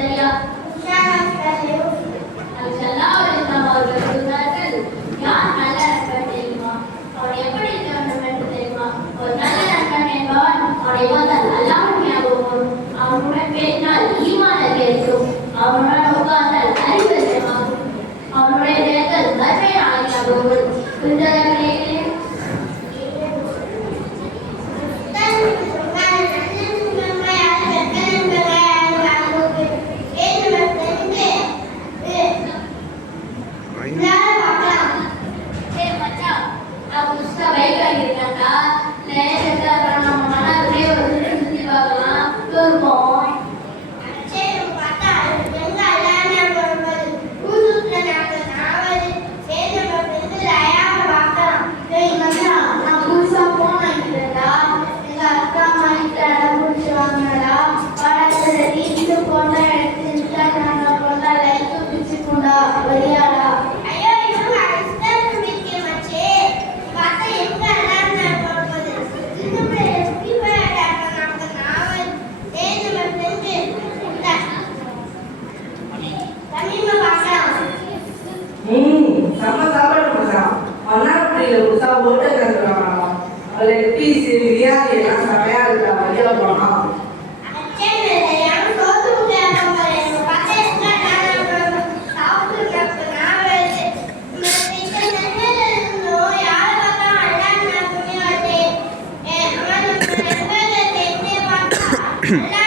சரியா? ஷல்லாஹ் அவர்கள் சொன்னார்கள், யார் நல்ல நண்பன் தெரியுமா? அவன் எப்படி இருக்க வேண்டும் என்று தெரியுமா? ஒரு நல்ல நண்பன் என்பவன் அவனை பார்த்தால் அல்லாஹ்வின் ஞாபகம் வரும். அவனுடன் பேசினால் ஈமான் அதிகரிக்கும். அவனுடன் உட்கார்ந்தால் அறிவு அதிகமாகும். அவனுடைய பேசல் மறுமை நாளில் ஞாபகம் வரும். புரிந்ததா? Hmm.